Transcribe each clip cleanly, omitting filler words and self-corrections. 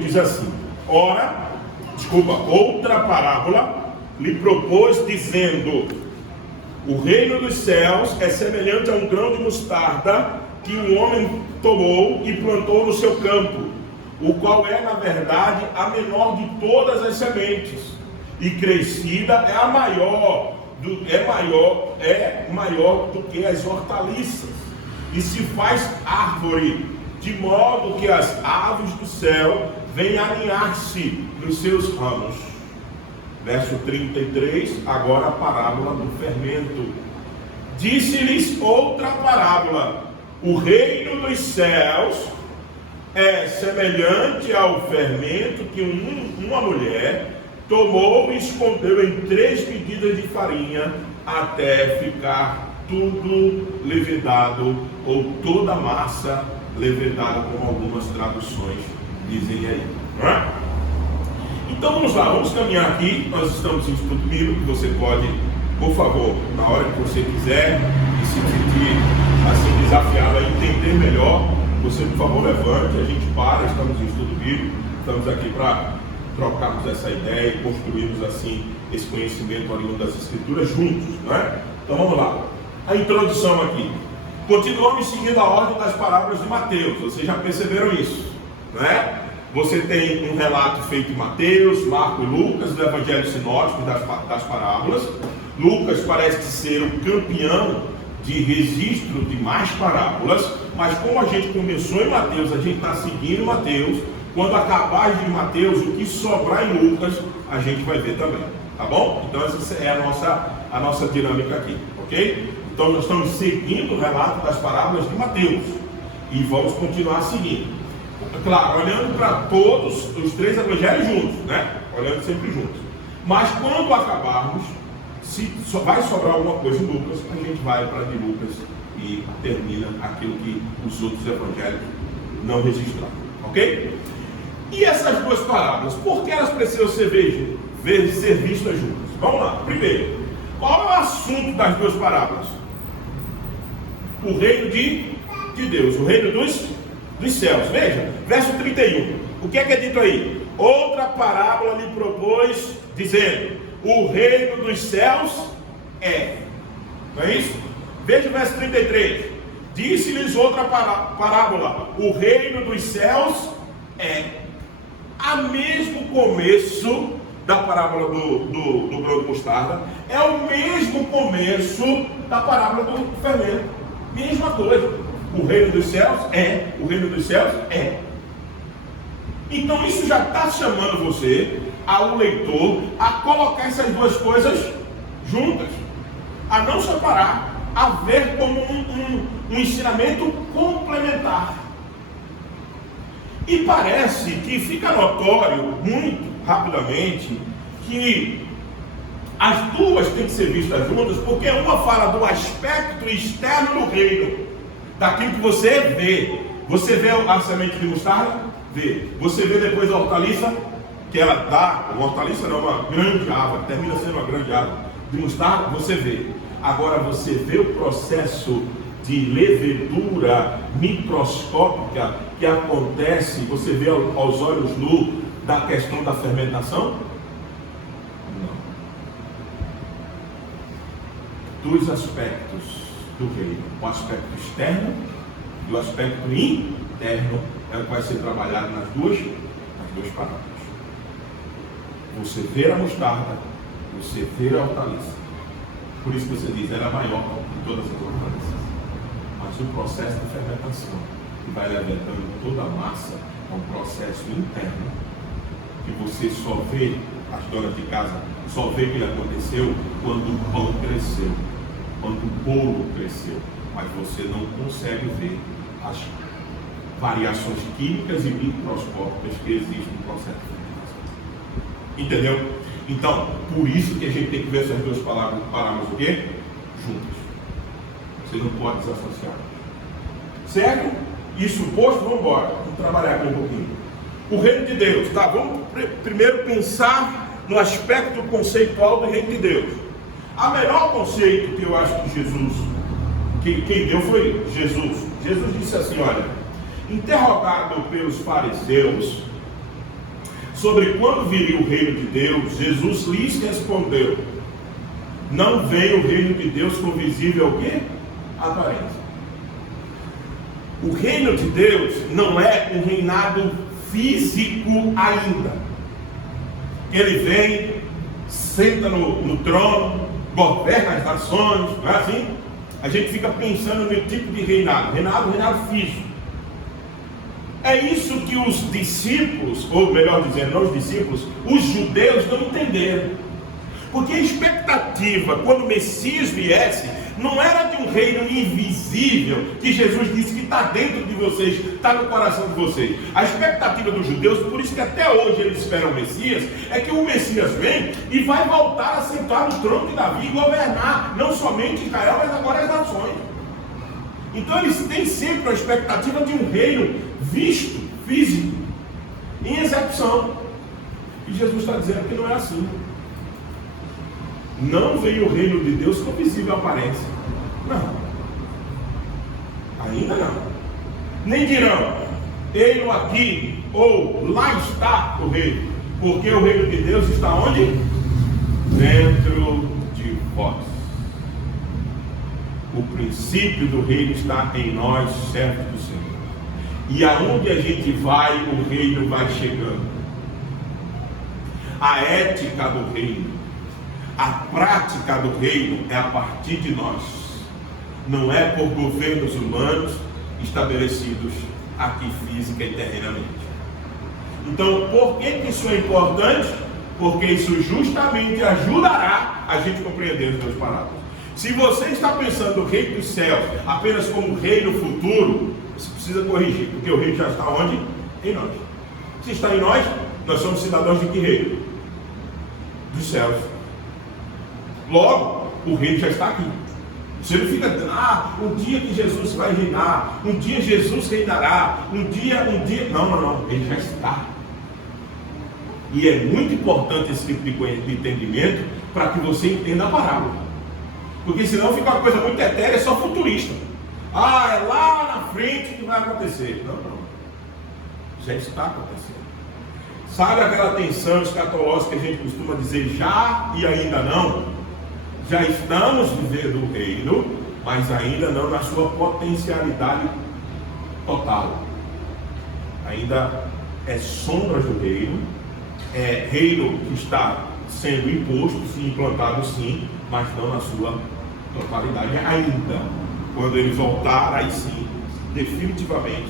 diz assim: outra parábola lhe propôs, dizendo: o reino dos céus é semelhante a um grão de mostarda que um homem tomou e plantou no seu campo, o qual é, na verdade, a menor de todas as sementes, e crescida é maior do que as hortaliças, e se faz árvore, de modo que as aves do céu vêm aninhar-se nos seus ramos. Verso 33, agora a parábola do fermento. Disse-lhes outra parábola: o reino dos céus é semelhante ao fermento que uma mulher tomou e escondeu em 3 medidas de farinha, até ficar tudo levedado, ou toda a massa levedada, como algumas traduções dizem aí, não é? Então vamos lá, vamos caminhar aqui. Nós estamos em estudo bíblico, que você pode, por favor, na hora que você quiser e se sentir assim desafiado a entender melhor, você, por favor, levante, a gente para, estamos em estudo bíblico, estamos aqui para trocarmos essa ideia e construirmos assim esse conhecimento oriundo das Escrituras juntos, não é? Então vamos lá, a introdução aqui. Continuamos seguindo a ordem das parábolas de Mateus, vocês já perceberam isso, não é? Você tem um relato feito em Mateus, Marcos e Lucas, do Evangelho Sinótico das parábolas. Lucas parece ser o campeão de registro de mais parábolas, mas como a gente começou em Mateus, a gente está seguindo Mateus. Quando acabar de Mateus, o que sobrar em Lucas, a gente vai ver também, tá bom? Então essa é a nossa dinâmica aqui, ok? Então nós estamos seguindo o relato das parábolas de Mateus e vamos continuar seguindo. Claro, olhando para todos os 3 evangelhos juntos, né? Olhando sempre juntos. Mas quando acabarmos, se só vai sobrar alguma coisa em Lucas, a gente vai para de Lucas e termina aquilo que os outros evangelhos não registraram, ok? E essas 2 parábolas, por que elas precisam ser vistas juntas? Vamos lá. Primeiro, qual é o assunto das 2 parábolas? O reino de Deus, o reino dos céus. Veja, verso 31. O que é dito aí? Outra parábola lhe propôs, dizendo: o reino dos céus é. Não é isso? Veja o verso 33. Disse-lhes outra parábola: o reino dos céus é. A mesmo começo da parábola do grão de mostarda, é o mesmo começo da parábola do fermento. Mesma coisa. O reino dos céus é. O reino dos céus é. Então isso já está chamando você, ao leitor, a colocar essas 2 coisas juntas, a não separar, a ver como um ensinamento complementar. E parece que fica notório, muito rapidamente, que as 2 têm que ser vistas juntas, porque uma fala do aspecto externo do reino, daquilo que você vê. Você vê a semente de mostarda? Vê. Você vê depois a hortaliça, que ela dá, uma hortaliça não, uma grande árvore, termina sendo uma grande árvore de mostarda, você vê. Agora você vê o processo de levedura microscópica que acontece, você vê aos olhos nus da questão da fermentação? Não. 2 aspectos do reino, o aspecto externo e o aspecto interno é o que vai ser trabalhado nas duas parábolas. Você vê a mostarda, você vê a hortaliça. Por isso que você diz, ela é maior que todas as hortaliças. Mas o processo de fermentação, que vai levantando toda a massa, é um processo interno, que você só vê, as donas de casa, só vê que aconteceu quando o pão cresceu, quando o bolo cresceu, mas você não consegue ver as variações químicas e microscópicas que existem no processo de fermentação. Entendeu? Então, por isso que a gente tem que ver essas 2 parábolas o quê? Juntas. Você não pode desassociar. Certo? Isso posto, vamos embora. Vamos trabalhar aqui um pouquinho. O reino de Deus, tá? Vamos primeiro pensar no aspecto conceitual do reino de Deus. A melhor conceito que eu acho que Jesus, quem deu foi Jesus. Jesus disse assim, olha, interrogado pelos fariseus, sobre quando viria o reino de Deus, Jesus lhes respondeu: não vem o reino de Deus com visível o quê? Aparência. O reino de Deus não é um reinado físico ainda. Ele vem, senta no trono, governa as nações, não é assim? A gente fica pensando no tipo de reinado físico. É isso que os discípulos, ou melhor dizendo, não os discípulos, os judeus não entenderam. Porque a expectativa, quando o Messias viesse, não era de um reino invisível, que Jesus disse que está dentro de vocês, está no coração de vocês. A expectativa dos judeus, por isso que até hoje eles esperam o Messias, é que o Messias vem e vai voltar a sentar no trono de Davi e governar, não somente Israel, mas agora as nações. Então eles têm sempre a expectativa de um reino visto, físico, em execução. E Jesus está dizendo que não é assim. Não veio o reino de Deus com visível aparência. Não. Ainda não. Nem dirão: ei-lo aqui, ou lá está o reino. Porque o reino de Deus está onde? Dentro de vós. O princípio do reino está em nós, servos do Senhor. E aonde a gente vai, o reino vai chegando. A ética do reino, a prática do reino é a partir de nós. Não é por governos humanos estabelecidos aqui física e terrenamente. Então, por que isso é importante? Porque isso justamente ajudará a gente a compreender os dois parábolas. Se você está pensando no reino dos céus apenas como reino futuro, você precisa corrigir, porque o reino já está onde? Em nós. Se está em nós, nós somos cidadãos de que reino? Dos céus. Logo, o reino já está aqui. Você não fica dizendo: um dia que Jesus vai reinar, um dia Jesus reinará, um dia. Não, ele já está. E é muito importante esse tipo de entendimento para que você entenda a parábola. Porque senão fica uma coisa muito etérea, só futurista. É lá na frente que vai acontecer. Não. Já está acontecendo. Sabe aquela tensão escatológica que a gente costuma dizer já e ainda não? Já estamos vivendo o reino, mas ainda não na sua potencialidade total. Ainda é sombras do reino, é reino que está sendo imposto, sim, implantado sim, mas não na sua totalidade ainda. Quando ele voltar, aí sim, definitivamente,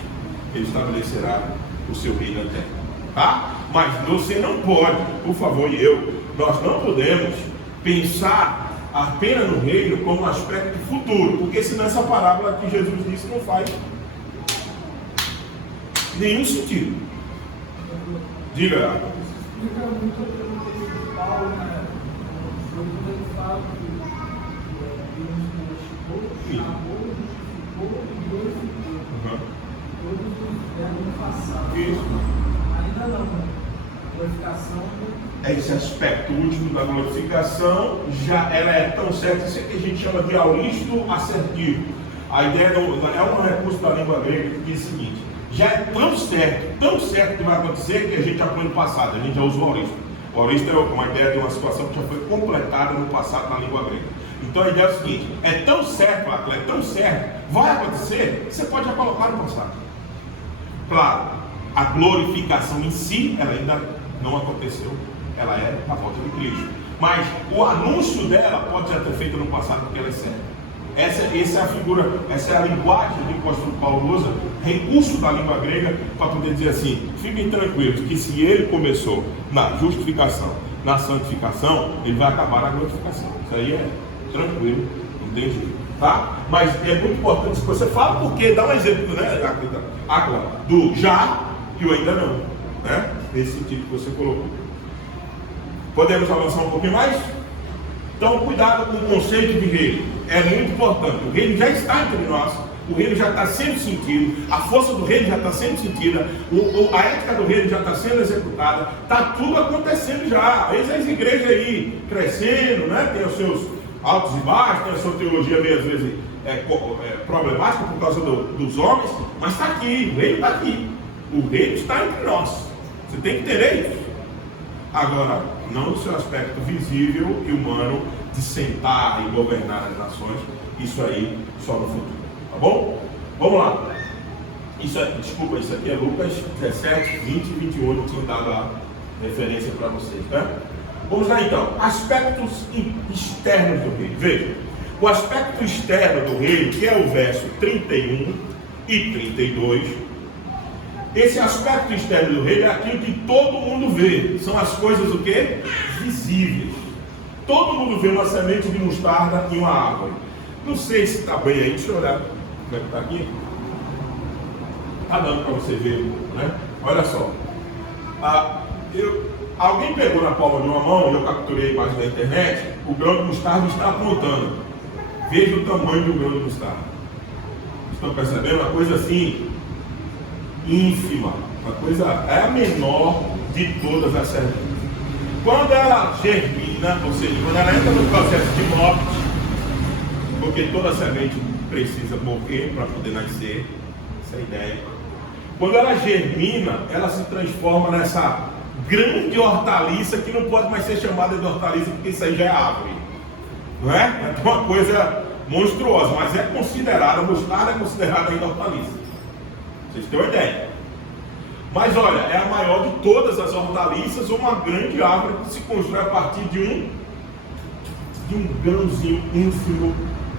ele estabelecerá o seu reino eterno. Tá? Mas você não pode, por favor, nós não podemos pensar apenas no reino como um aspecto futuro, porque senão essa parábola que Jesus disse não faz nenhum sentido. Diga. Explica muito a pergunta de Paulo, né? Quando ele fala que Deus chegou, chamou, justificou e glorificou. Todos eram no passado. Isso. Ainda não. Glorificação. Esse aspecto último da glorificação, ela é tão certa, isso é que a gente chama de auristo assertivo. A ideia é um recurso da língua grega que diz o seguinte: já é tão certo que vai acontecer, que a gente já põe no passado, a gente já usa o auristo. O auristo é uma ideia de uma situação que já foi completada no passado na língua grega. Então a ideia é o seguinte: é tão certo, é tão certo, vai acontecer, você pode já colocar no passado. Claro, a glorificação em si, ela ainda não aconteceu. Ela é a volta de Cristo. Mas o anúncio dela pode já ter feito no passado, porque ela é certa. Essa é a figura, essa é a linguagem que o apóstolo Paulo usa, recurso da língua grega, para poder dizer assim: fiquem tranquilos, que se ele começou na justificação, na santificação, ele vai acabar na glorificação. Isso aí é tranquilo, não tem jeito, tá? Mas é muito importante que você fala, porque dá um exemplo, né, do já e o ainda não, né? Nesse sentido que você colocou. Podemos avançar um pouquinho mais? Então, cuidado com o conceito de reino. É muito importante. O reino já está entre nós. O reino já está sendo sentido. A força do reino já está sendo sentida. A ética do reino já está sendo executada. Está tudo acontecendo já. Eis as igrejas aí crescendo, né? Tem os seus altos e baixos, tem a sua teologia meio às vezes problemática por causa dos homens. Mas está aqui. O reino está aqui. O reino está entre nós. Você tem que entender isso. Agora, não no seu aspecto visível e humano de sentar e governar as nações, isso aí só no futuro, tá bom? Vamos lá. Isso aqui é Lucas 17, 20 e 21, eu tinha dado a referência para vocês, tá? Vamos lá então, aspectos externos do reino. Veja, o aspecto externo do reino, que é o verso 31 e 32, esse aspecto externo do reino é aquilo que todo mundo vê, são as coisas o quê? Visíveis. Todo mundo vê uma semente de mostarda e uma árvore. Não sei se está bem aí, deixa eu olhar como é que está aqui. Está dando para você ver, né? Olha só. Alguém pegou na palma de uma mão, e eu capturei a imagem da internet, o grão de mostarda está apontando. Veja o tamanho do grão de mostarda. Estão percebendo? Uma coisa assim, ínfima. Uma coisa, é a menor de todas as sementes. Quando ela germina, ou seja, quando ela entra no processo de morte, porque toda semente precisa morrer para poder nascer, essa é a ideia. Quando ela germina, ela se transforma nessa grande hortaliça que não pode mais ser chamada de hortaliça, porque isso aí já é árvore, não é? É uma coisa monstruosa, mas é considerada, a mostarda é considerada ainda hortaliça. Vocês têm uma ideia? Mas olha, é a maior de todas as hortaliças, uma grande árvore que se constrói a partir de um grãozinho ínfimo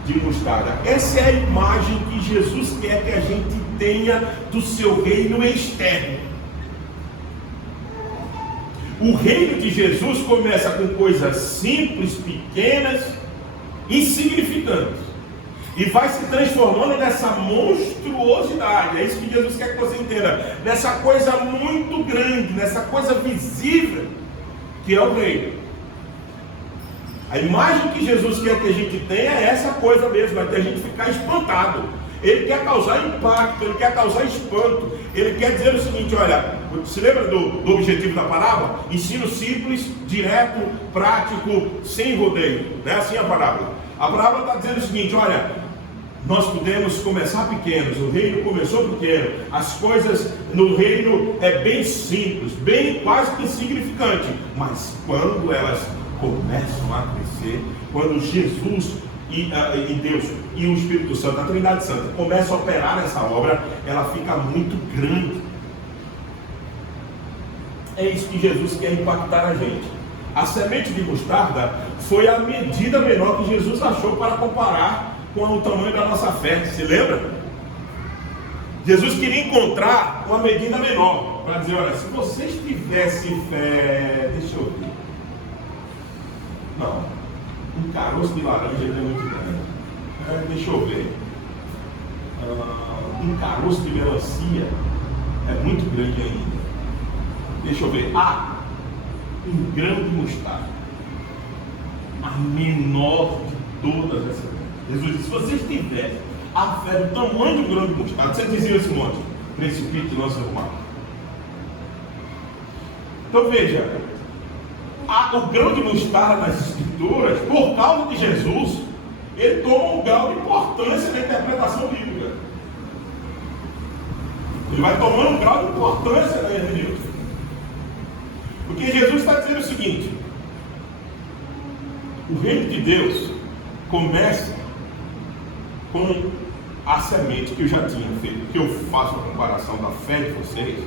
de mostarda. Essa é a imagem que Jesus quer que a gente tenha do seu reino externo. O reino de Jesus começa com coisas simples, pequenas, insignificantes, e vai se transformando nessa monstruosidade. É isso que Jesus quer que você entenda, nessa coisa muito grande, nessa coisa visível que é o reino. A imagem que Jesus quer que a gente tenha é essa coisa mesmo, até a gente ficar espantado. Ele quer causar impacto, ele quer causar espanto. Ele quer dizer o seguinte: olha, se lembra do objetivo da parábola? Ensino simples, direto, prático, sem rodeio. Não é assim a parábola. A parábola está dizendo o seguinte: olha, nós podemos começar pequenos, o reino começou pequeno, as coisas no reino é bem simples, bem quase que insignificante, mas quando elas começam a crescer, quando Jesus e Deus e o Espírito Santo, a Trindade Santa, começam a operar essa obra, ela fica muito grande. É isso que Jesus quer impactar a gente. A semente de mostarda foi a medida menor que Jesus achou para comparar com o tamanho da nossa fé. Se lembra? Jesus queria encontrar uma medida menor para dizer: olha, se vocês tivessem fé, deixa eu ver. Não, um caroço de laranja é muito grande. Deixa eu ver. Um caroço de melancia é muito grande ainda. Deixa eu ver. Um grão de mostarda, a menor de todas essas. Jesus disse: se vocês tivessem a fé do tamanho de um grão de mostarda, você dizia esse monte, precipite e lança no mar. Então veja, o grão de mostarda nas escrituras, por causa de Jesus, ele toma um grau de importância na interpretação bíblica. Ele vai tomando um grau de importância na hermenêutica. Porque Jesus está dizendo o seguinte: o reino de Deus começa com a semente que eu já tinha feito, que eu faço a comparação da fé de vocês,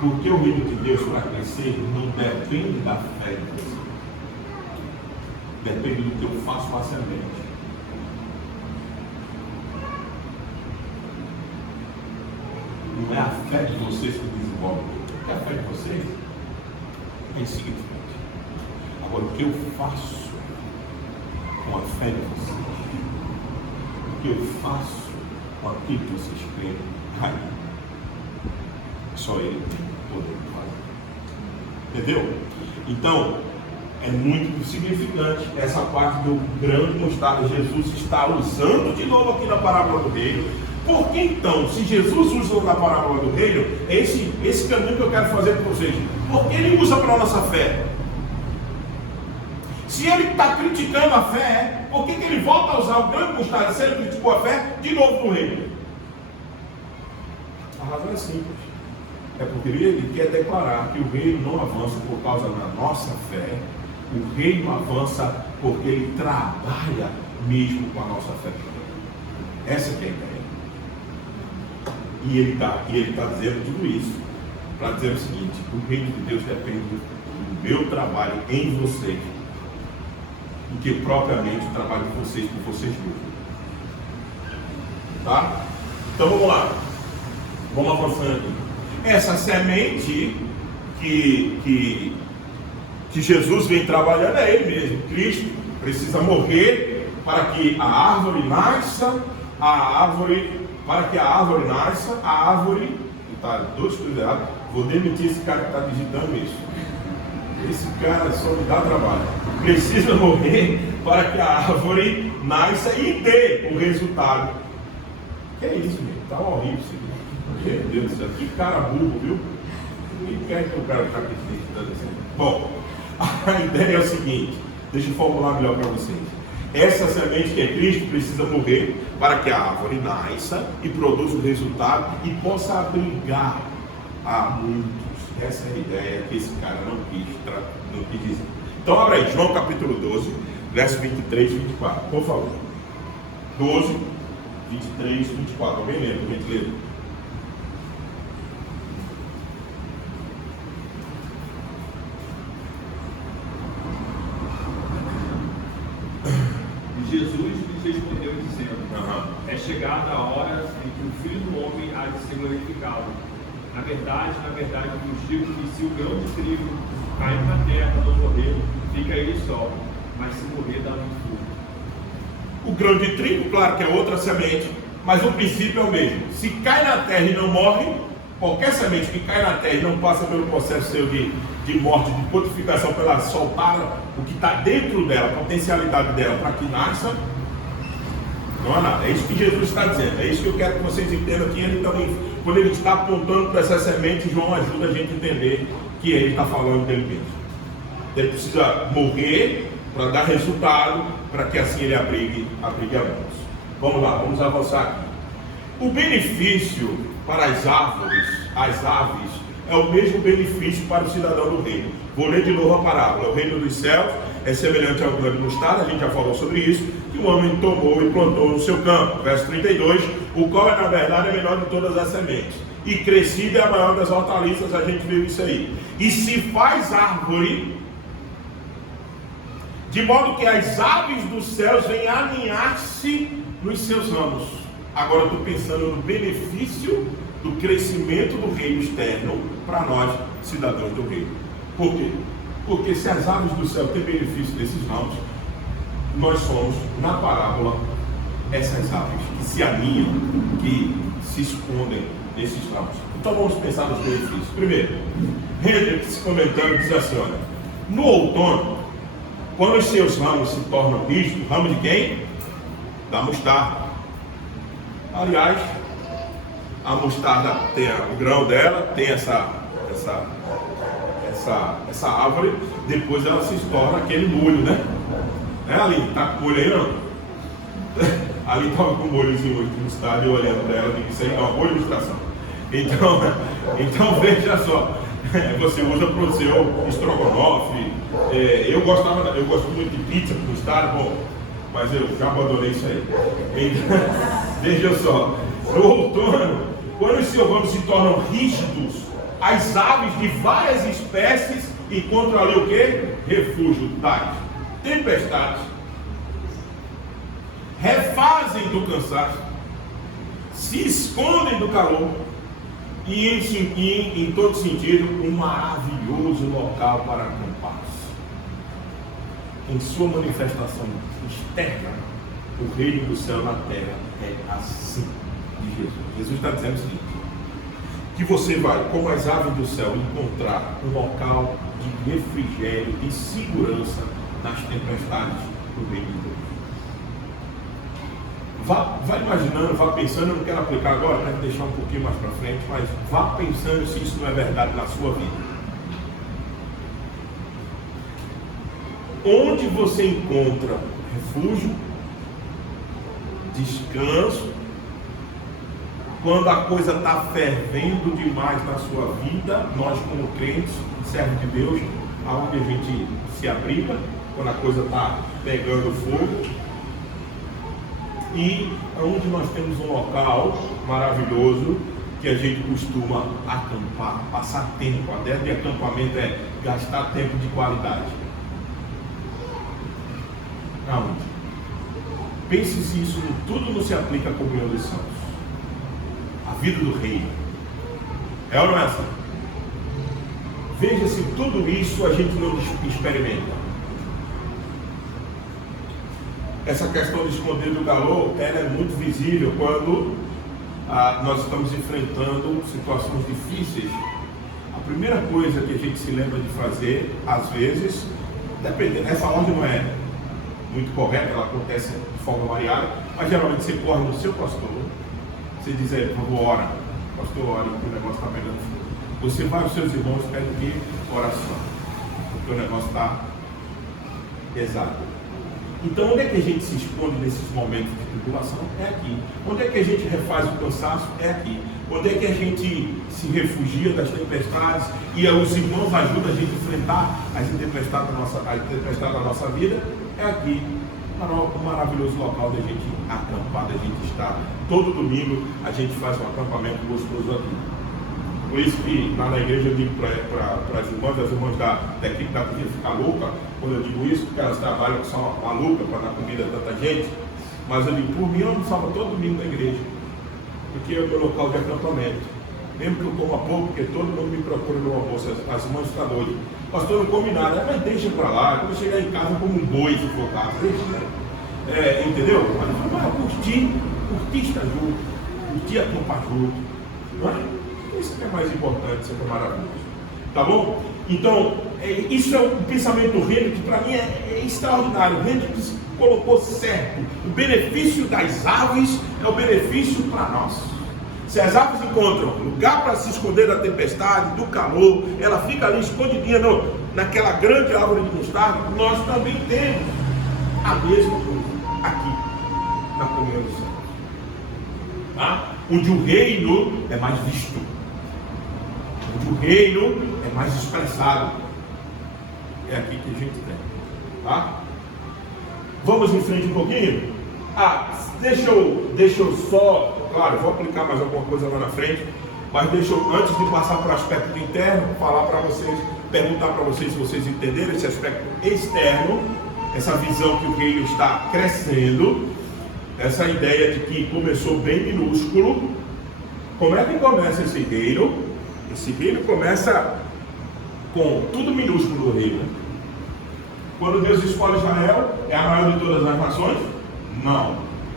porque o reino de Deus, para crescer, não depende da fé de vocês, depende do que eu faço com a semente. Não é a fé de vocês que desenvolve, porque a fé de vocês é insignificante. Agora, o que eu faço com a fé de vocês, o que eu faço com aquilo que vocês creem, aí só Ele tem poder de fazer. Entendeu? Então, é muito significante essa parte do grão de mostarda. Jesus está usando de novo aqui na parábola do reino. Por que então, se Jesus usa na parábola do reino, é esse caminho que eu quero fazer com vocês? Porque Ele usa para a nossa fé. Se Ele está criticando a fé, por que Ele volta a usar o grão de mostarda, se Ele criticou a fé, de novo no reino? A razão é simples. É porque ele quer declarar que o reino não avança por causa da nossa fé, o reino avança porque ele trabalha mesmo com a nossa fé. Essa que é a ideia. E ele está dizendo tudo isso para dizer o seguinte: o reino de Deus depende do meu trabalho em vocês, do que propriamente o trabalho de vocês por vocês mesmos. Tá? Então vamos lá. Vamos avançando aqui. Essa semente que Jesus vem trabalhando é ele mesmo. Cristo precisa morrer para que a árvore nasça, para que a árvore, está dois cuidados, vou demitir esse cara que está digitando isso. Esse cara só me dá trabalho. Precisa morrer para que a árvore nasça e dê o resultado. Que é isso, meu? Tá horrível isso aqui. Meu Deus do céu, que cara burro, viu? E quer que o cara está digitando assim? Bom, a ideia é o seguinte, deixa eu formular melhor para vocês. Essa semente que é Cristo precisa morrer para que a árvore nasça e produza o resultado e possa abrigar a muitos. Essa é a ideia que esse cara não quis dizer. Então, abra aí, João capítulo 12, verso 23 e 24, por favor. 12, 23 e 24, alguém lembra? Alguém lembra? Jesus lhes respondeu dizendo: É chegada a hora em que o Filho do Homem há de ser glorificado. Na verdade, vos digo que se o grão de trigo cair na terra e não morrer, fica ele só, mas se morrer, dá muito fruto. O grão de trigo, claro que é outra semente, mas o princípio é o mesmo. Se cai na terra e não morre, qualquer semente que cai na terra e não passa pelo processo seu de morte, de putrefação, para ela soltar o que está dentro dela, a potencialidade dela para que nasça, não há nada. É isso que Jesus está dizendo, é isso que eu quero que vocês entendam aqui. Ele também, quando ele está apontando para essa semente, João ajuda a gente a entender que ele está falando dele mesmo. Ele precisa morrer para dar resultado, para que assim ele abrigue a muitos. Vamos lá, vamos avançar aqui. O benefício para as aves, é o mesmo benefício para o cidadão do reino. Vou ler de novo a parábola. O reino dos céus é semelhante ao grão de mostarda, a gente já falou sobre isso, que o homem tomou e plantou no seu campo. Verso 32, o qual na verdade é menor de todas as sementes, e crescida é a maior das hortaliças, a gente viu isso aí. E se faz árvore, de modo que as aves dos céus vêm aninhar-se nos seus ramos. Agora eu estou pensando no benefício do crescimento do reino externo para nós, cidadãos do reino. Por quê? Porque se as aves do céu têm benefício desses ramos, nós somos, na parábola, essas aves que se aninham, que se escondem nesses ramos. Então vamos pensar nos benefícios. Primeiro, Hendricks comentando diz assim: olha, no outono, quando os seus ramos se tornam rígidos, ramo de quem? Da mostarda. Aliás, a mostarda tem o grão dela, tem essa árvore, depois ela se torna aquele molho, né? Ali, tá com molho aí não? Ali estava com um molhozinho de mostarda, eu olhando para ela, digo, isso aí é uma boa ilustração. Então veja só, você usa para o seu estrogonofe. Eu gosto muito de pizza com mostarda, bom, mas eu já abandonei isso aí. Então, veja só, no outono, quando os seus ramos se tornam rígidos, as aves de várias espécies encontram ali o que? Refúgio, tais tempestades, refazem do cansaço, se escondem do calor e em todo sentido um maravilhoso local para acampar-se. Em sua manifestação externa, o reino do céu na terra é assim de Jesus. Jesus está dizendo o seguinte: que você vai, como as aves do céu, encontrar um local de refrigério, de segurança nas tempestades do reino de Deus. Vá imaginando, vá pensando. Eu não quero aplicar agora, quero deixar um pouquinho mais para frente, mas vá pensando se isso não é verdade na sua vida. Onde você encontra refúgio, descanso, Quando a coisa está fervendo demais na sua vida, nós como crentes, servos de Deus, aonde a gente se abriga, quando a coisa está pegando fogo, e onde nós temos um local maravilhoso que a gente costuma acampar, passar tempo. A ideia de acampamento é gastar tempo de qualidade. Aonde? Pense se isso tudo não se aplica à comunhão dos santos. A vida do reino. É ou não é assim? Veja se tudo isso a gente não experimenta. Essa questão de esconder do calor, ela é muito visível quando nós estamos enfrentando situações difíceis. A primeira coisa que a gente se lembra de fazer, às vezes, dependendo, essa ordem não é muito correta, ela acontece de forma variada, mas geralmente você corre no seu pastor, você diz, por favor, ora, pastor, ora, que o negócio está pegando fogo. Você vai aos seus irmãos e pede que oração, porque o negócio está pesado. Então, onde é que a gente se esconde nesses momentos de tribulação? É aqui. Onde é que a gente refaz o cansaço? É aqui. Onde é que a gente se refugia das tempestades e os irmãos ajudam a gente a enfrentar as tempestades da nossa vida? É aqui. O maravilhoso local da gente acampar, da gente estar. Todo domingo a gente faz um acampamento gostoso aqui. Por isso que lá na igreja eu digo para as irmãs da equipe da cozinha ficar louca, quando eu digo isso, porque elas trabalham que são malucas para dar comida a tanta gente, mas eu digo, por mim eu almoçava todo domingo na igreja, porque é o meu local de acampamento. Mesmo que eu coma pouco, porque todo mundo me procura no almoço, as irmãs ficam doidas. Pastor, não come nada, mas deixa para lá, quando eu chegar em casa como um boi, se for caso, deixa, entendeu? Mas curtir estar junto, curtir acampar junto, não é? Isso que é mais importante, isso que é maravilhoso. Tá bom? Então, isso é um pensamento do reino que para mim é extraordinário. O reino que se colocou certo. O benefício das aves é o benefício para nós. Se as aves encontram lugar para se esconder da tempestade, do calor, ela fica ali escondidinha naquela grande árvore de mostarda, nós também temos a mesma coisa aqui, na comunhão dos santos. Tá? Onde o reino é mais visto. O reino é mais expressado. É aqui que a gente tem. Tá? Vamos em frente um pouquinho? Deixa eu só, claro, vou aplicar mais alguma coisa lá na frente, mas deixa eu, antes de passar para o aspecto interno, falar para vocês, perguntar para vocês se vocês entenderam esse aspecto externo, essa visão que o reino está crescendo, essa ideia de que começou bem minúsculo. Como é que começa esse reino? Esse reino começa com tudo minúsculo do reino. Quando Deus escolhe Israel, é a maior de todas as nações? Não,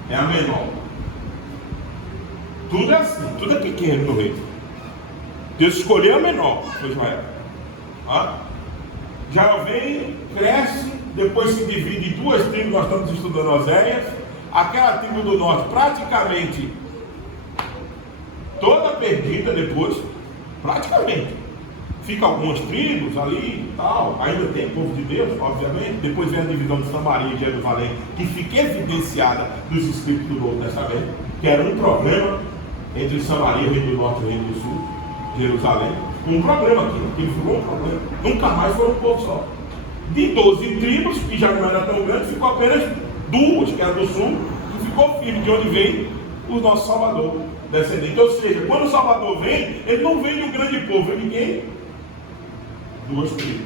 é a menor. Tudo é assim, tudo é pequeno no reino. Deus escolheu a menor, foi Israel. Já vem, cresce, depois se divide em duas tribos, nós estamos estudando Oséias. Aquela tribo do norte praticamente toda perdida depois, praticamente. Fica algumas tribos ali e tal, ainda tem o povo de Deus, obviamente. Depois vem a divisão de Samaria e Jerusalém, que fica evidenciada nos escritos do Novo Testamento, que era um problema entre Samaria, o reino do norte e o reino do sul, Jerusalém. Um problema aqui virou um problema. Nunca mais foi um povo só. De 12 tribos, que já não era tão grande, ficou apenas duas, que era do sul, e ficou firme, de onde vem o nosso Salvador descendente. Ou seja, quando o Salvador vem, ele não vem de um grande povo, vem ninguém. Duas tribos.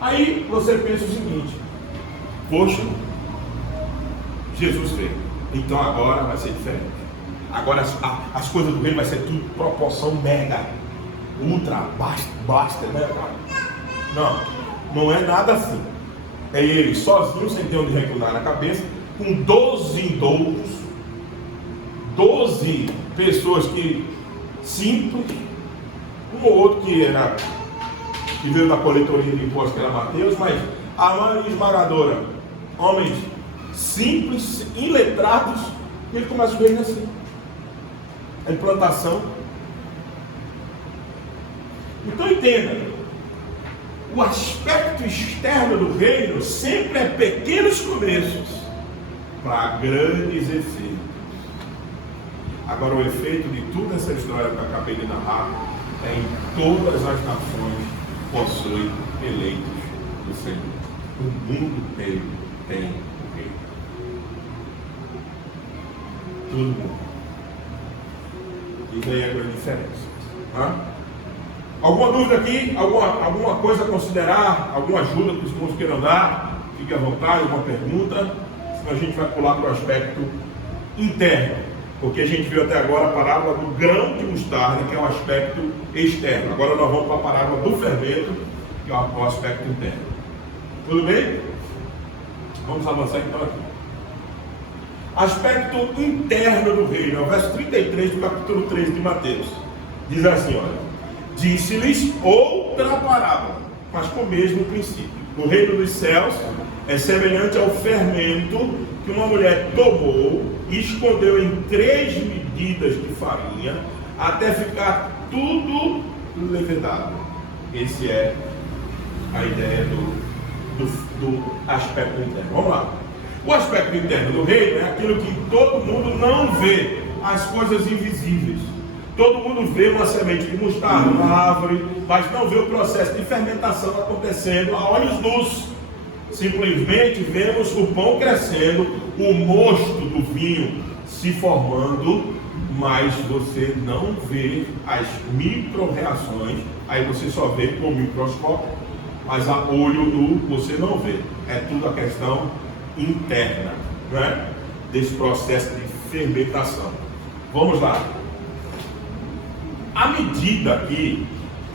Aí você pensa o seguinte: poxa, Jesus veio, então agora vai ser diferente. Agora as coisas do reino vai ser tudo proporção mega, ultra, basta, né, cara? Não é nada assim. É ele sozinho, sem ter onde reclinar na cabeça, com 12 indoutos, 12 pessoas que simples, um ou outro que veio da coletoria de impostos, que era Mateus, mas a maioria esmagadora, homens simples, iletrados, e ele começa a ver assim. A implantação. Então entenda, o aspecto externo do reino sempre é pequenos começos para grandes efeitos. Agora, o efeito de toda essa história que eu acabei de narrar é em todas as nações possui eleitos do Senhor. O mundo inteiro tem o rei. Todo mundo. E daí é a grande diferença. Alguma dúvida aqui? Alguma coisa a considerar? Alguma ajuda que os irmãos queiram dar? Fique à vontade, alguma pergunta? Senão a gente vai pular para o aspecto interno. Porque a gente viu até agora a parábola do grão de mostarda, que é o aspecto externo. Agora nós vamos para a parábola do fermento, que é o aspecto interno. Tudo bem? Vamos avançar então aqui. Aspecto interno do reino, é o verso 33 do capítulo 13 de Mateus. Diz assim, olha: disse-lhes outra parábola, mas com o mesmo princípio. O reino dos céus é semelhante ao fermento que uma mulher tomou e escondeu em 3 medidas de farinha, até ficar tudo levedado. Esse é a ideia do aspecto interno. Vamos lá. O aspecto interno do reino é aquilo que todo mundo não vê, as coisas invisíveis. Todo mundo vê uma semente de mostarda, uma árvore, mas não vê o processo de fermentação acontecendo a olhos nus. Simplesmente vemos o pão crescendo, o mosto do vinho se formando, mas você não vê as micro-reações. Aí você só vê com o microscópio, mas a olho nu você não vê. É tudo a questão interna, né? Desse processo de fermentação. Vamos lá. A medida aqui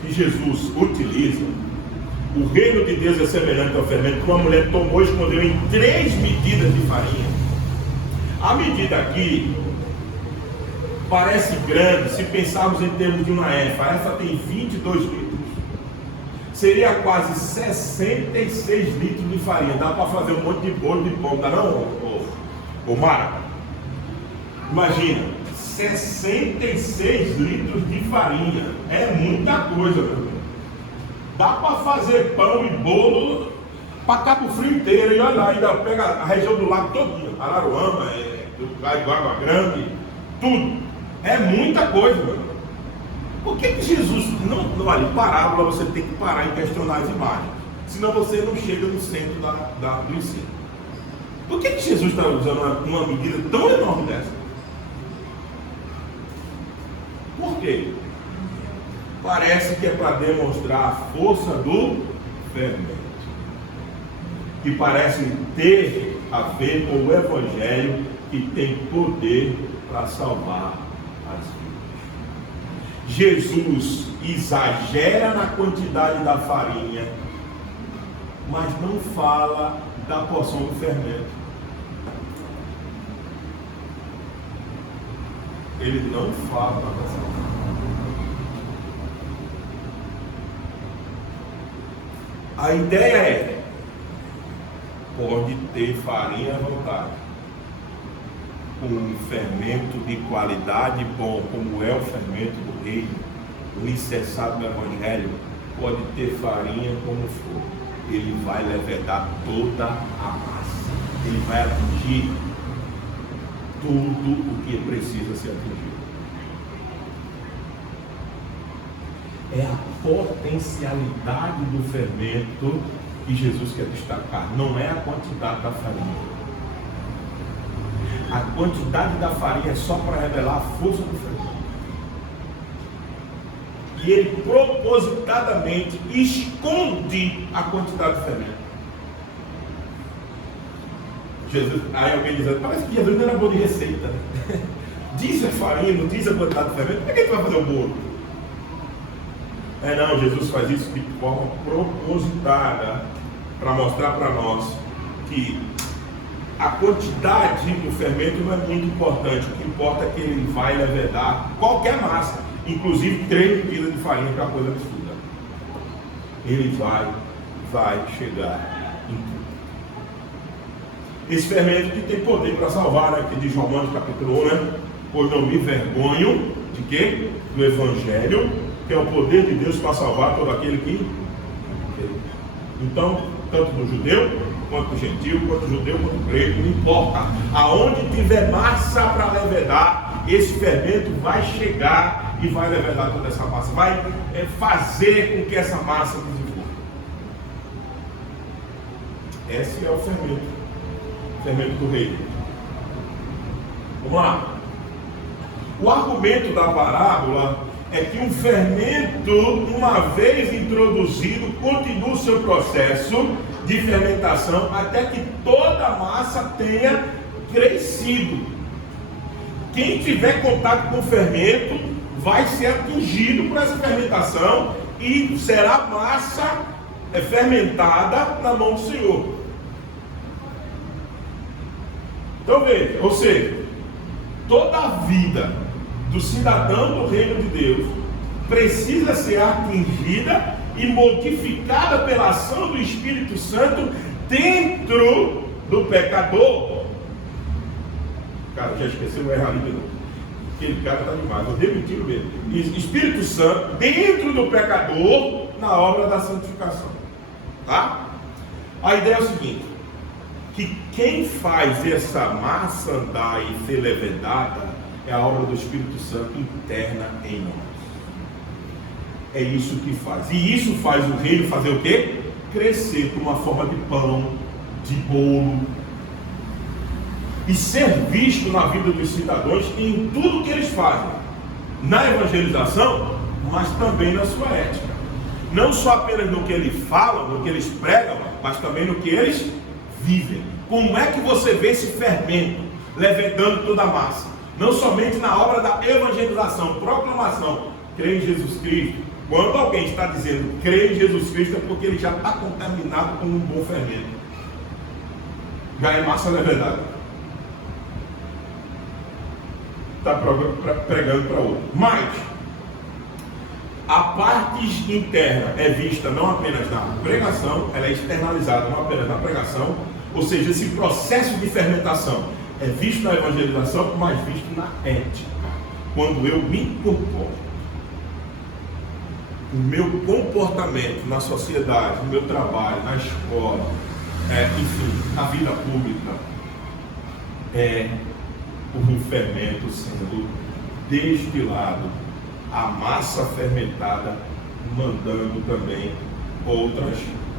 que Jesus utiliza, o reino de Deus é semelhante ao fermento que uma mulher tomou e escondeu em 3 medidas de farinha. A medida aqui parece grande se pensarmos em termos de uma efa. A efa tem 22 litros. Seria quase 66 litros de farinha. Dá para fazer um monte de bolo de pão, tá não, ô Mara? Imagina, 66 litros de farinha. É muita coisa, meu irmão. Dá para fazer pão e bolo para Cabo Frio inteiro. E olha lá, ainda pega a região do lago todinha. Araruama, do Água Grande, tudo. É muita coisa, meu irmão. Por que Jesus não olha, parábola você tem que parar e questionar as imagens, senão você não chega no centro do ensino. Por que Jesus está usando uma medida tão enorme dessa? Por quê? Parece que é para demonstrar a força do fermento, que parece ter a ver com o Evangelho, que tem poder para salvar as vidas. Jesus exagera na quantidade da farinha, mas não fala da porção do fermento. Ele não fala da porção do fermento. A ideia é: pode ter farinha à vontade, com um fermento de qualidade bom, como é o fermento do reino, o incessado do Evangelho, pode ter farinha como for, ele vai levedar toda a massa, ele vai atingir tudo o que precisa ser atingido. É a potencialidade do fermento que Jesus quer destacar, não é a quantidade da farinha. A quantidade da farinha é só para revelar a força do fermento. E ele propositadamente esconde a quantidade do fermento. Jesus, aí alguém diz, parece que Jesus não era bom de receita, né? Diz a farinha, não diz a quantidade do fermento, como é que ele vai fazer o bolo? Não, Jesus faz isso de forma propositada, para mostrar para nós que a quantidade do fermento não é muito importante. O que importa é que ele vai levedar qualquer massa, inclusive 3 medidas de farinha, que é uma coisa absurda. Ele vai chegar em tudo. Esse fermento que tem poder para salvar, né? Que diz Romanos capítulo 1, né? Pois não me envergonho de quê? Do Evangelho, que é o poder de Deus para salvar todo aquele que... Então, tanto do judeu quanto gentil, quanto judeu, quanto grego, não importa. Aonde tiver massa para levedar, esse fermento vai chegar e vai levedar toda essa massa, vai fazer com que essa massa desenvolva. Esse é o fermento do reino. Vamos lá. O argumento da parábola é que um fermento, uma vez introduzido, continua o seu processo de fermentação até que toda a massa tenha crescido. Quem tiver contato com o fermento vai ser atingido por essa fermentação e será massa fermentada na mão do Senhor. Então veja, ou seja, toda a vida do cidadão do reino de Deus precisa ser atingida e modificada pela ação do Espírito Santo dentro do pecador. Cara, já esqueceu o erro ali de novo. Aquele cara está demais, vou demitir mesmo. Espírito Santo dentro do pecador na obra da santificação. Tá? A ideia é o seguinte: que quem faz essa massa andar e ser levedada é a obra do Espírito Santo interna em nós. É isso que faz. E isso faz o reino fazer o quê? Crescer por uma forma de pão, de bolo. E ser visto na vida dos cidadãos em tudo que eles fazem. Na evangelização, mas também na sua ética. Não só apenas no que eles falam, no que eles pregam, mas também no que eles vivem. Como é que você vê esse fermento levedando toda a massa? Não somente na obra da evangelização, proclamação, crê em Jesus Cristo. Quando alguém está dizendo crê em Jesus Cristo, é porque ele já está contaminado com um bom fermento. Já é massa levedada. Está pregando para outro. Mas a parte interna é vista não apenas na pregação, ela é externalizada não apenas na pregação, ou seja, esse processo de fermentação é visto na evangelização, mas visto na ética. Quando eu me comporto, o meu comportamento na sociedade, no meu trabalho, na escola, enfim, na vida pública, é um fermento sendo destilado, a massa fermentada mandando também outras,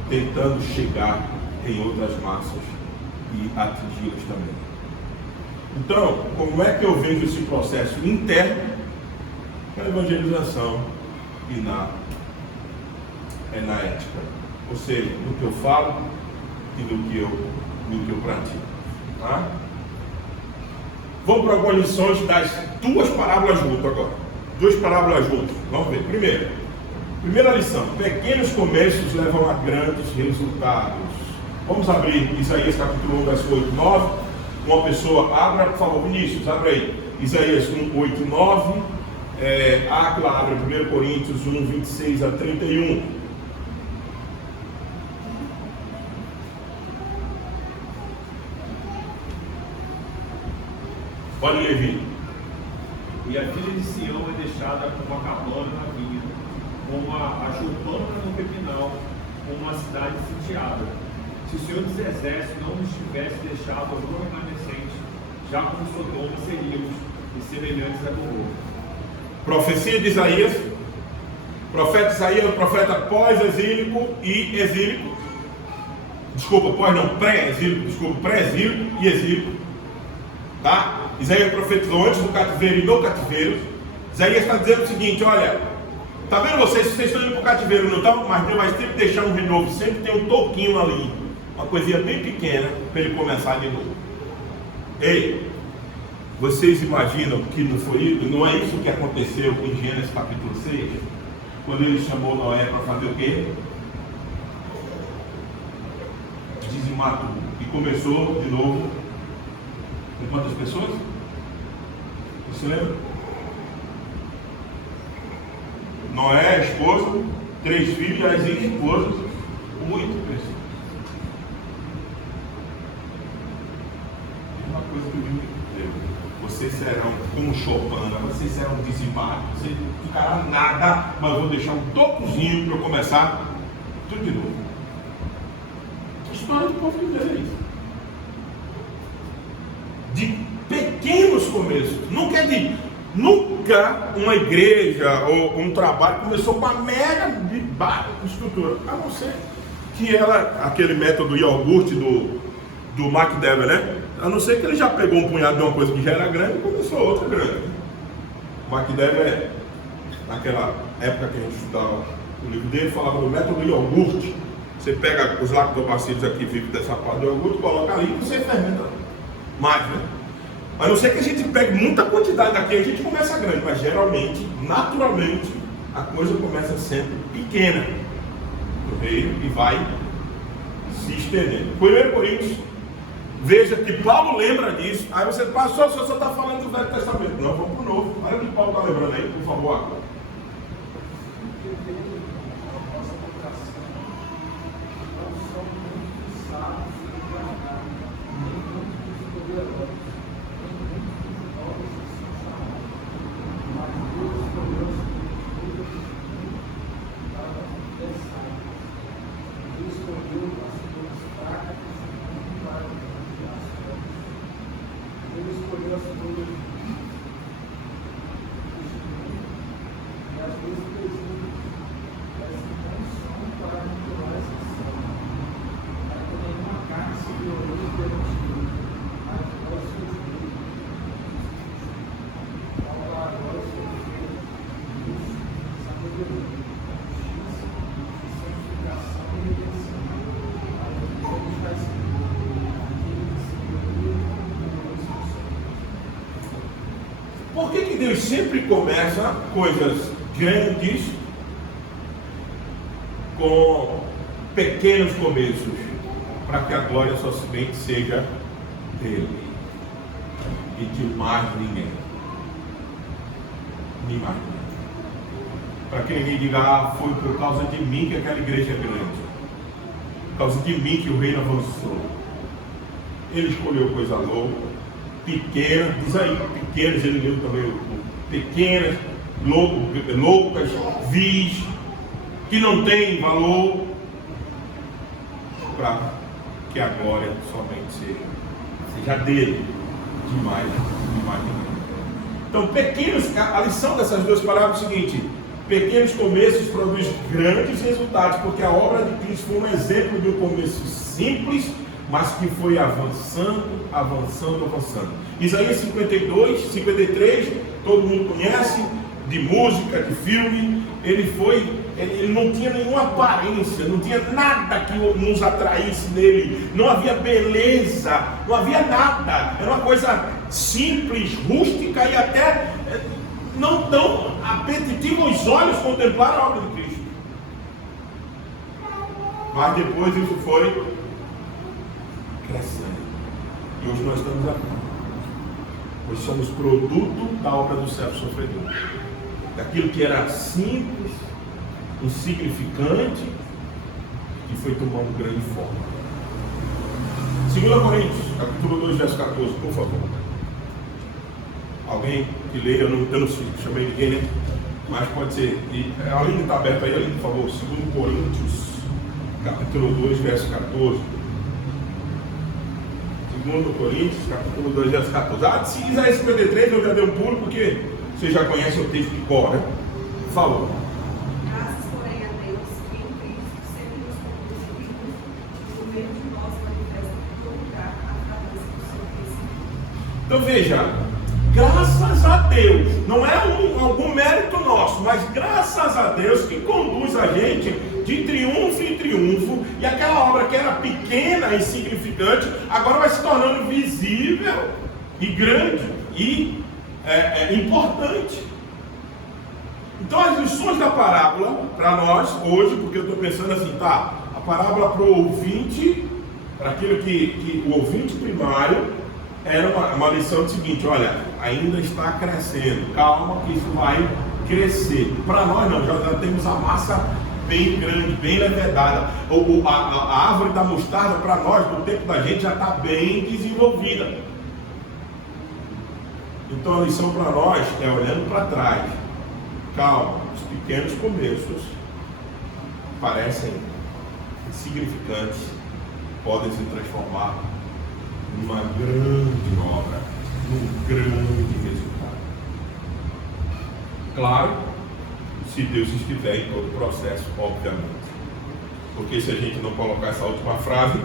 tentando chegar em outras massas e atingi-las também. Então, como é que eu vejo esse processo interno na evangelização e na ética? Ou seja, no que eu falo e no que eu pratico. Tá? Vamos para algumas lições das duas parábolas juntas agora. Duas parábolas juntas. Vamos ver. Primeira lição: pequenos comércios levam a grandes resultados. Vamos abrir Isaías capítulo 1, verso 8 e 9. Uma pessoa, abra, por favor, Vinícius, abre aí. Isaías 1, 8 e 9. Áquila, abre 1 Coríntios 1, 26 a 31. Pode ler, Vini. E a filha de Sião é deixada como a cabana na vinha, como a choupana no pepinal, como uma cidade sitiada. Se o Senhor dos Exércitos não nos tivesse deixado algum remanescente, já como Sodoma seríamos e semelhantes a Gomorra. Profecia de Isaías. Profeta Isaías é um profeta pós-exílico e exílico. Pré-exílico e exílico. Tá? Isaías profetizou antes do cativeiro e no cativeiro. Isaías está dizendo o seguinte: olha, tá vendo vocês estão indo para o cativeiro, não estão? Mas Deus vai sempre deixar um renovo, sempre tem um toquinho ali, uma coisinha bem pequena para ele começar de novo. Ei, vocês imaginam que não é isso que aconteceu em Gênesis capítulo 6, quando ele chamou Noé para fazer o quê? Dizimar tudo. E começou de novo. Com quantas pessoas? Você lembra? Noé, a esposa, 3 filhos, as esposas, 8 pessoas. É uma coisa que eu digo: vocês serão como choupana, vocês serão dizimados, vocês não ficará nada, mas eu vou deixar um toquezinho para eu começar tudo de novo. história do povo de Deus é isso. De pequenos começos. Nunca uma igreja ou um trabalho começou com uma mega estrutura. A não ser que aquele método iogurte do McDevitt, né? A não ser que ele já pegou um punhado de uma coisa que já era grande e começou outra grande. O McDevitt, naquela época que a gente estudava o livro dele, falava do método iogurte. Você pega os lactobacilos aqui vivos dessa parte do iogurte, coloca ali e você fermenta mais, né? A não ser que a gente pegue muita quantidade daqui, a gente começa grande, mas geralmente, naturalmente, a coisa começa sendo pequena no reino e vai se estendendo. 1 Coríntios, veja que Paulo lembra disso. Aí você passou, só está falando do Velho Testamento. Não, vamos para o Novo. Olha o que Paulo está lembrando aí, por favor, agora. Por que Deus sempre começa coisas grandes com pequenos começos? Para que a glória somente seja dele e de mais ninguém. Nem mais ninguém. Para que ninguém diga, foi por causa de mim que aquela igreja é grande. Por causa de mim que o reino avançou. Ele escolheu coisa louca. Pequenas, diz aí, pequenas, ele leu também pequenas, loucas, vis, que não tem valor, para que a glória somente seja dele, demais. Então, pequenos, a lição dessas duas palavras é o seguinte: pequenos começos produzem grandes resultados, porque a obra de Cristo foi um exemplo de um começo simples, mas que foi avançando. Isaías 52, 53, todo mundo conhece, de música, de filme. Ele não tinha nenhuma aparência, não tinha nada que nos atraísse nele, não havia beleza, não havia nada, era uma coisa simples, rústica e até não tão apetitiva aos olhos contemplar a obra de Cristo. Mas depois isso foi crescendo. E hoje nós estamos aqui. Hoje somos produto da obra do servo sofredor. Daquilo que era simples, insignificante, e foi tomando grande forma. 2 Coríntios, capítulo 2, verso 14, por favor. Alguém que leia, eu não chamei ninguém, né? Mas pode ser. E a linha está aberta aí, por favor. 2 Coríntios, capítulo 2, verso 14. 2 Coríntios, capítulo 2, verso 14. Se Isaías 53, eu já dei um pulo, porque você já conhece o texto de cor, né? Falou. Graças, porém, a Deus, que em Cristo sempre nos conduz vivos, no meio de nós manifesta em todo lugar a fragrância do seu Espírito. Então veja, graças a Deus, não é algum mérito nosso, mas graças a Deus que conduz a gente de triunfo em triunfo, e aquela obra que era pequena e insignificante, agora vai se tornando visível e grande e importante. Então as lições da parábola, para nós hoje, porque eu estou pensando assim, tá, a parábola para o ouvinte, para aquilo que o ouvinte primário, era uma lição do seguinte: olha, ainda está crescendo, calma que isso vai crescer. Para nós não, já temos a massa bem grande, bem levedada. A árvore da mostarda, para nós, no tempo da gente, já está bem desenvolvida. Então a lição para nós é olhando para trás. Calma, os pequenos começos parecem insignificantes, podem se transformar numa grande obra, num grande resultado. Claro, se Deus estiver em todo o processo, obviamente. Porque se a gente não colocar essa última frase,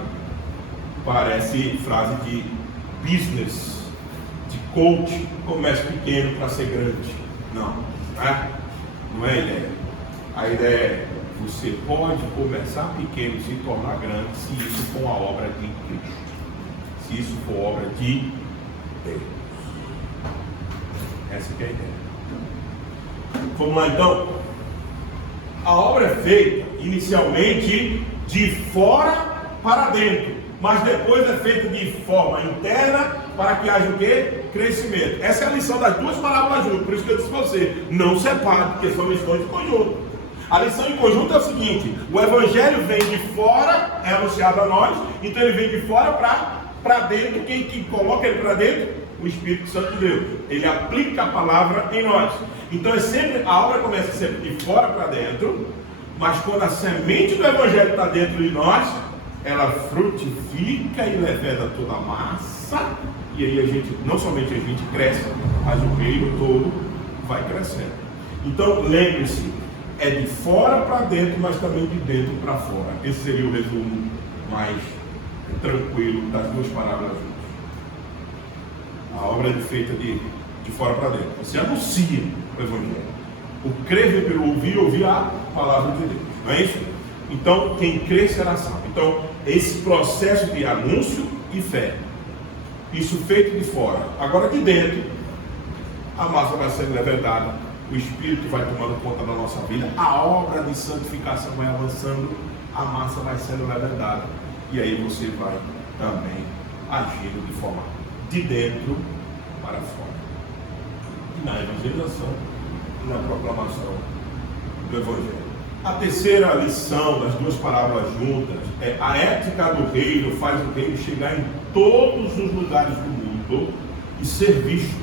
parece frase de business, de coach, comece pequeno para ser grande. Não, não é a ideia. A ideia é, você pode começar pequeno e se tornar grande se isso for uma obra de Cristo. Se isso for obra de Deus. Essa que é a ideia. Vamos lá então. A obra é feita inicialmente de fora para dentro, mas depois é feita de forma interna para que haja o quê? Crescimento. Essa é a lição das duas parábolas juntas. Por isso que eu disse para você, não separe, porque são lições de conjunto. A lição em conjunto é o seguinte: o evangelho vem de fora, é anunciado a nós, então ele vem de fora para dentro. Quem coloca ele para dentro? O Espírito Santo de Deus. Ele aplica a palavra em nós. Então é sempre, a obra começa sempre de fora para dentro, mas quando a semente do evangelho está dentro de nós, ela frutifica e leveda toda a massa, e aí a gente, não somente a gente cresce, mas o reino todo vai crescendo. Então lembre-se, é de fora para dentro, mas também de dentro para fora. Esse seria o resumo mais tranquilo das duas parábolas juntas. A obra é feita de fora para dentro. Você anuncia o evangelho. O crer vem pelo ouvir a palavra de Deus. Não é isso? Então, quem crê será salvo. Então, esse processo de anúncio e fé. Isso feito de fora. Agora de dentro, a massa vai sendo levedada. O Espírito vai tomando conta da nossa vida. A obra de santificação vai avançando. A massa vai sendo levedada. E aí você vai também agindo de forma de dentro para fora. Na evangelização e na proclamação do Evangelho. A terceira lição das duas parábolas juntas é: a ética do reino faz o reino chegar em todos os lugares do mundo e ser visto,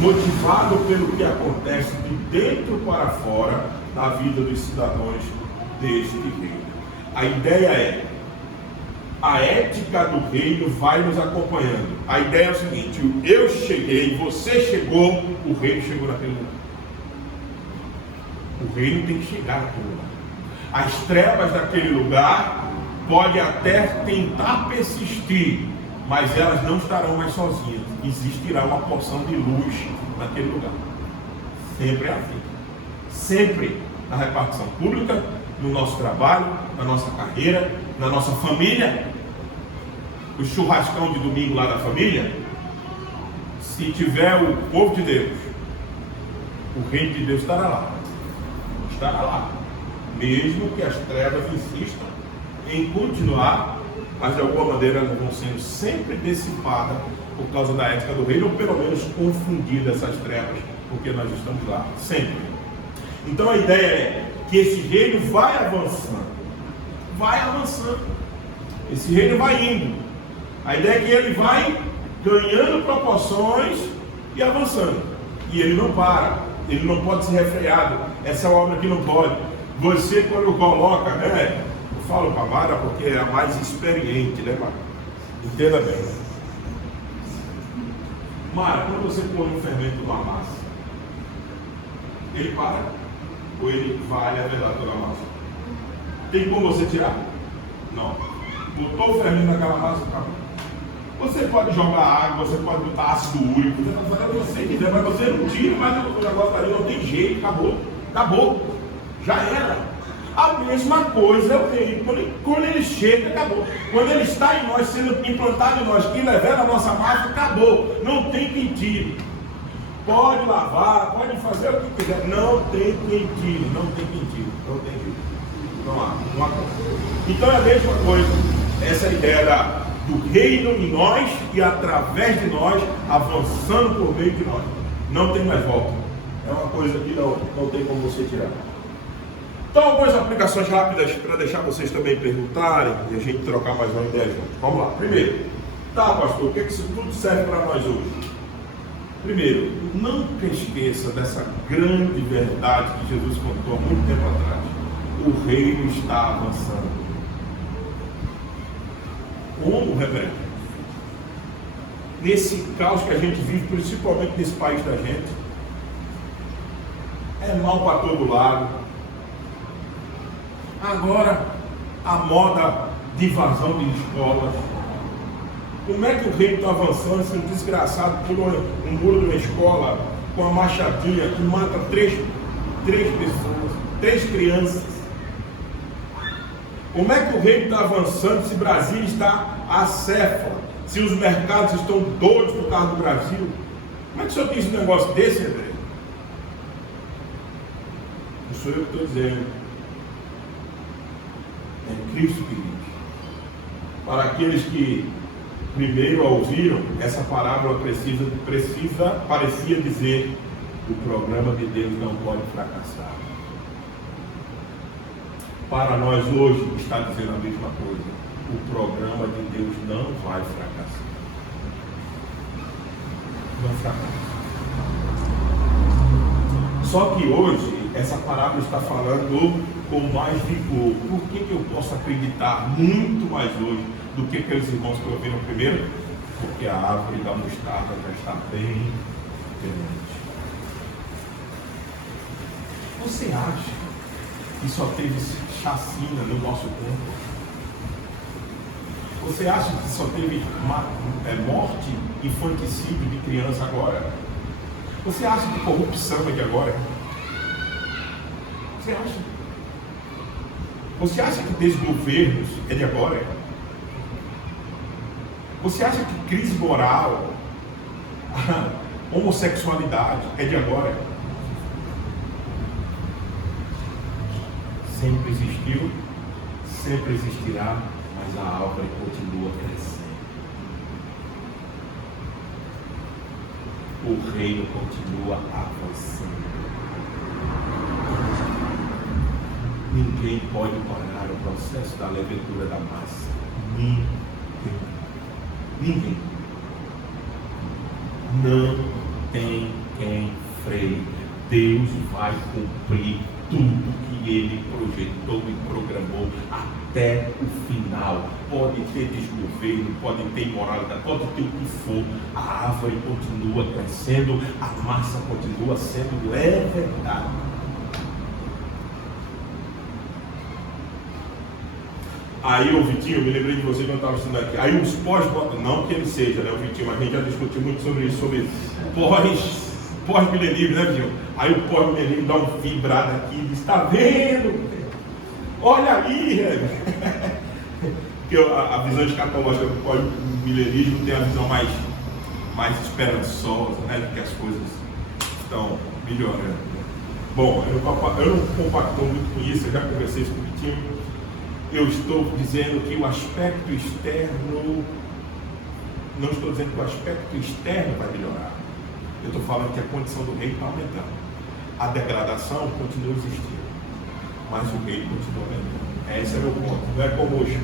motivado pelo que acontece de dentro para fora na vida dos cidadãos deste reino. A ideia é: a ética do reino vai nos acompanhando. A ideia é o seguinte: eu cheguei, você chegou, o reino chegou naquele lugar. O reino tem que chegar naquele lugar. As trevas daquele lugar podem até tentar persistir, mas elas não estarão mais sozinhas. Existirá uma porção de luz naquele lugar. Sempre é assim. Sempre na repartição pública, no nosso trabalho, na nossa carreira, na nossa família. O churrascão de domingo lá da família, se tiver o povo de Deus, o reino de Deus estará lá. Estará lá. Mesmo que as trevas insistam em continuar, mas de alguma maneira elas vão sendo sempre dissipadas por causa da ética do reino, ou pelo menos confundidas essas trevas, porque nós estamos lá, sempre. Então a ideia é que esse reino vai avançando. Vai avançando. Esse reino vai indo. A ideia é que ele vai ganhando proporções e avançando. E ele não para. Ele não pode ser refreado. Essa obra aqui não pode. Você, quando coloca, né? Eu falo para a Mara porque é a mais experiente, né, Mara? Entenda bem. Mara, quando você põe um fermento numa massa, ele para? Ou ele vai levedar toda a massa? Tem como você tirar? Não. Botou o fermento naquela massa, acabou. Você pode jogar água, você pode botar ácido úrico, você pode fazer o que você quiser, mas você não tira, mas o negócio ali não tem jeito, acabou. Acabou. Já era. A mesma coisa é o reino. Quando ele chega, acabou. Quando ele está em nós, sendo implantado em nós, que levera a nossa massa, acabou. Não tem quem tire. Pode lavar, pode fazer o que quiser. Não tem quem tire, não tem quem tire. Não tem jeito. Não há. Então é a mesma coisa. Essa é a ideia do reino em nós e através de nós, avançando por meio de nós. Não tem mais volta. É uma coisa que não tem como você tirar. Então, algumas aplicações rápidas para deixar vocês também perguntarem e a gente trocar mais uma ideia junto. Vamos lá. Primeiro, tá, pastor, o que isso tudo serve para nós hoje? Primeiro, nunca esqueça dessa grande verdade que Jesus contou há muito tempo atrás. O reino está avançando. Como, reverendo? Nesse caos que a gente vive, principalmente nesse país da gente, é mal para todo lado. Agora, a moda de invasão de escolas. Como é que o reino está avançando? Esse desgraçado pula um muro de uma escola com a machadinha e mata três pessoas, 3 crianças. Como é que o reino está avançando se Brasília está acéfala? Se os mercados estão doidos por causa do Brasil? Como é que o senhor diz um negócio desse, André? Não sou eu que estou dizendo. É Cristo que diz. Para aqueles que primeiro a ouviram, essa parábola parecia dizer: o programa de Deus não pode fracassar. Para nós hoje está dizendo a mesma coisa: o programa de Deus não vai fracassar. Não fracassa. Só que hoje essa parábola está falando com mais vigor. Por que eu posso acreditar muito mais hoje do que aqueles irmãos que ouviram primeiro? Porque a árvore da mostarda já está bem diferente. Você acha que só teve chacina no nosso tempo? Você acha que só teve morte, infanticídio de criança agora? Você acha que corrupção é de agora? Você acha? Você acha que desgovernos é de agora? Você acha que crise moral, homossexualidade é de agora? Sempre existiu, sempre existirá, mas a árvore continua crescendo. O reino continua avançando. Ninguém pode parar o processo da levedura da massa. Ninguém. Não tem quem freie. Deus vai cumprir tudo que Ele projetou e programou até o final. Pode ter desgoverno, pode ter imoralidade, pode ter o que for. A árvore continua crescendo, a massa continua sendo verdade. Aí o Vitinho, eu me lembrei de você quando eu estava estudando aqui. Aí os não que ele seja, né, o Vitinho, mas a gente já discutiu muito sobre isso, sobre pós-milenismo, né, Vitinho? Aí o pós-milenismo dá um vibrado aqui e diz: está vendo? Olha aí, né? Porque a visão escatológica do pós-milenismo tem a visão mais esperançosa, né? Que as coisas estão melhorando. Bom, eu não compacto muito com isso, eu já conversei isso com o Vitinho. Eu estou dizendo que o aspecto externo, não estou dizendo que o aspecto externo vai melhorar. Eu estou falando que a condição do reino está aumentando. A degradação continua existindo, mas o reino continua aumentando. Esse é o meu ponto. Não é como hoje,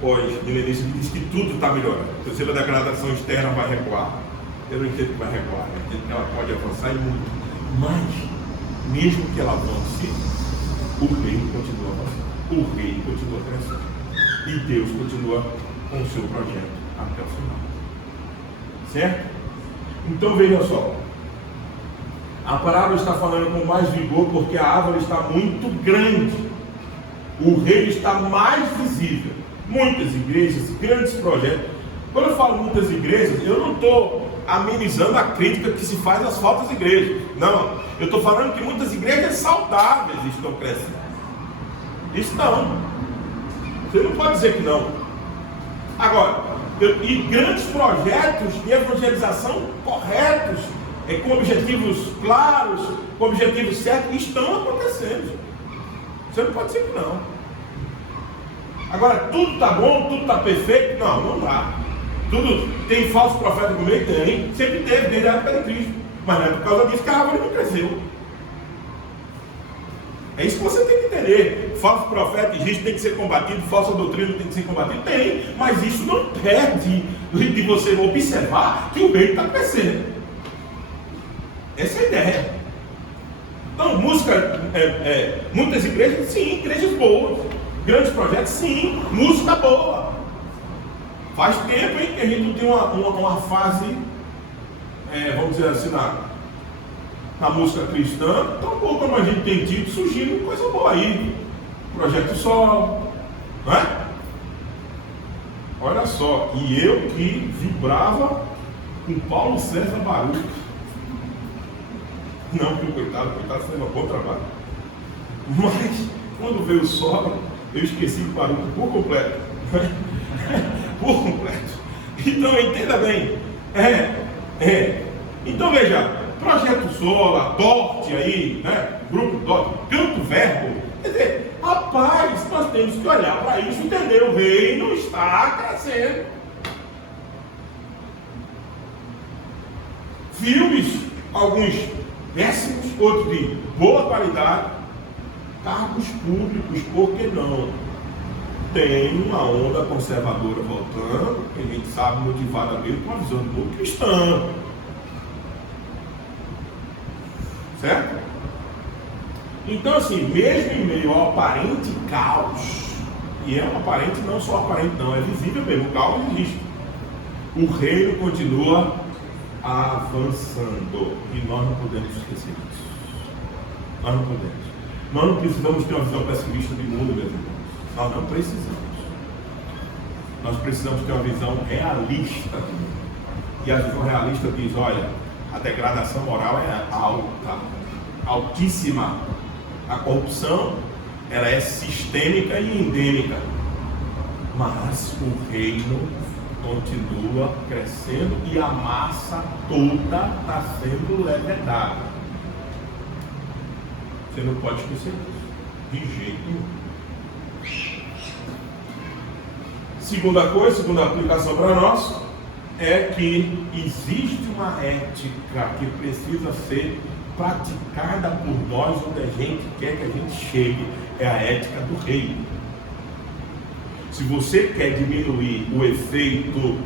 pós-milenismo diz que tudo está melhorando. Então, se a degradação externa vai recuar, eu não entendo que vai recuar, eu entendo que ela pode avançar e muito. Mas, mesmo que ela avance, o reino continua avançando. O reino continua crescendo. E Deus continua com o seu projeto até o final. Certo? Então veja só. A parábola está falando com mais vigor porque a árvore está muito grande. O reino está mais visível. Muitas igrejas, grandes projetos. Quando eu falo muitas igrejas, eu não estou amenizando a crítica que se faz às faltas de igrejas. Não. Eu estou falando que muitas igrejas saudáveis estão crescendo. Estão. Você não pode dizer que não. Agora, e grandes projetos de evangelização corretos, com objetivos claros, com objetivos certos, estão acontecendo. Você não pode dizer que não. Agora, tudo está bom, tudo está perfeito? Não dá. Tudo tem falso profeta no meio? Tem. Sempre teve, desde a época de Cristo. Mas não é por causa disso que a árvore não cresceu. É isso que você tem que entender. Falso profeta existe, tem que ser combatido. Falsa doutrina tem que ser combatido. Tem, mas isso não perde de você observar que o reino está crescendo. Essa é a ideia. Então, música, muitas igrejas, sim, igrejas boas. Grandes projetos, sim, música boa. Faz tempo, hein, que a gente não tem uma fase, vamos dizer assim, na música cristã, tão pouco como a gente tem tido, surgindo coisa boa aí. Projeto Sol, não é? Olha só, e eu que vibrava com Paulo César Baruch. Não que o coitado fez um bom trabalho. Mas, quando veio o solo, eu esqueci o Baruch por completo. Por completo. Então, entenda bem. Então, veja, Projeto Sola, Dorte aí, né? Grupo Dorte, Canto Verbo. Quer dizer, rapaz, nós temos que olhar para isso e entender. O reino está crescendo. Filmes, alguns péssimos, outros de boa qualidade. Cargos públicos, por que não? Tem uma onda conservadora voltando, que a gente sabe motivada mesmo com a visão do mundo cristão. Certo? Então, assim, mesmo em meio ao aparente caos, e é um aparente, não só aparente, não, é visível mesmo, o caos existe. O reino continua avançando, e nós não podemos esquecer disso. Nós não podemos. Nós não precisamos ter uma visão pessimista do mundo, meus irmãos. Nós não precisamos. Nós precisamos ter uma visão realista. E a visão realista diz, olha, a degradação moral é alta, altíssima. A corrupção, ela é sistêmica e endêmica. Mas o reino continua crescendo e a massa toda está sendo levedada. Você não pode esquecer disso, de jeito nenhum. Segunda coisa, segunda aplicação para nós, é que existe uma ética que precisa ser praticada por nós, onde a gente quer que a gente chegue, é a ética do reino. Se você quer diminuir o efeito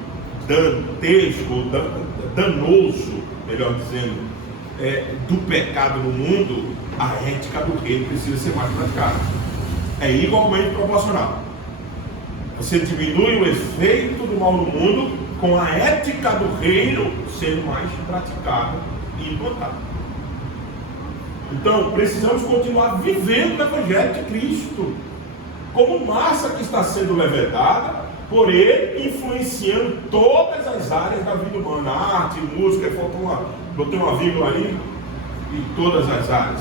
dantesco, danoso, melhor dizendo, do pecado no mundo, a ética do reino precisa ser mais praticada. É igualmente proporcional. Você diminui o efeito do mal no mundo com a ética do reino sendo mais praticada e implantada. Então, precisamos continuar vivendo o Evangelho de Cristo como massa que está sendo levedada por ele, influenciando todas as áreas da vida humana, arte, música, botei uma vírgula ali, em todas as áreas,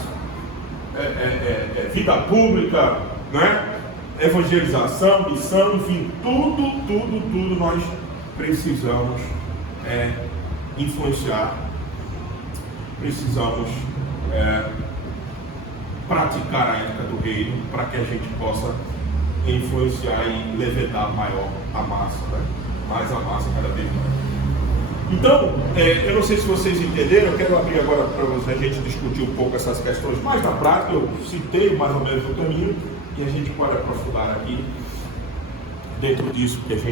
vida pública, né? Evangelização, missão, enfim, tudo nós precisamos influenciar, precisamos praticar a ética do reino para que a gente possa influenciar e levedar maior a massa, né? Mais a massa cada vez mais. Então, eu não sei se vocês entenderam, eu quero abrir agora para a gente discutir um pouco essas questões mais na prática. Eu citei mais ou menos o caminho e a gente pode aprofundar aqui dentro disso que a gente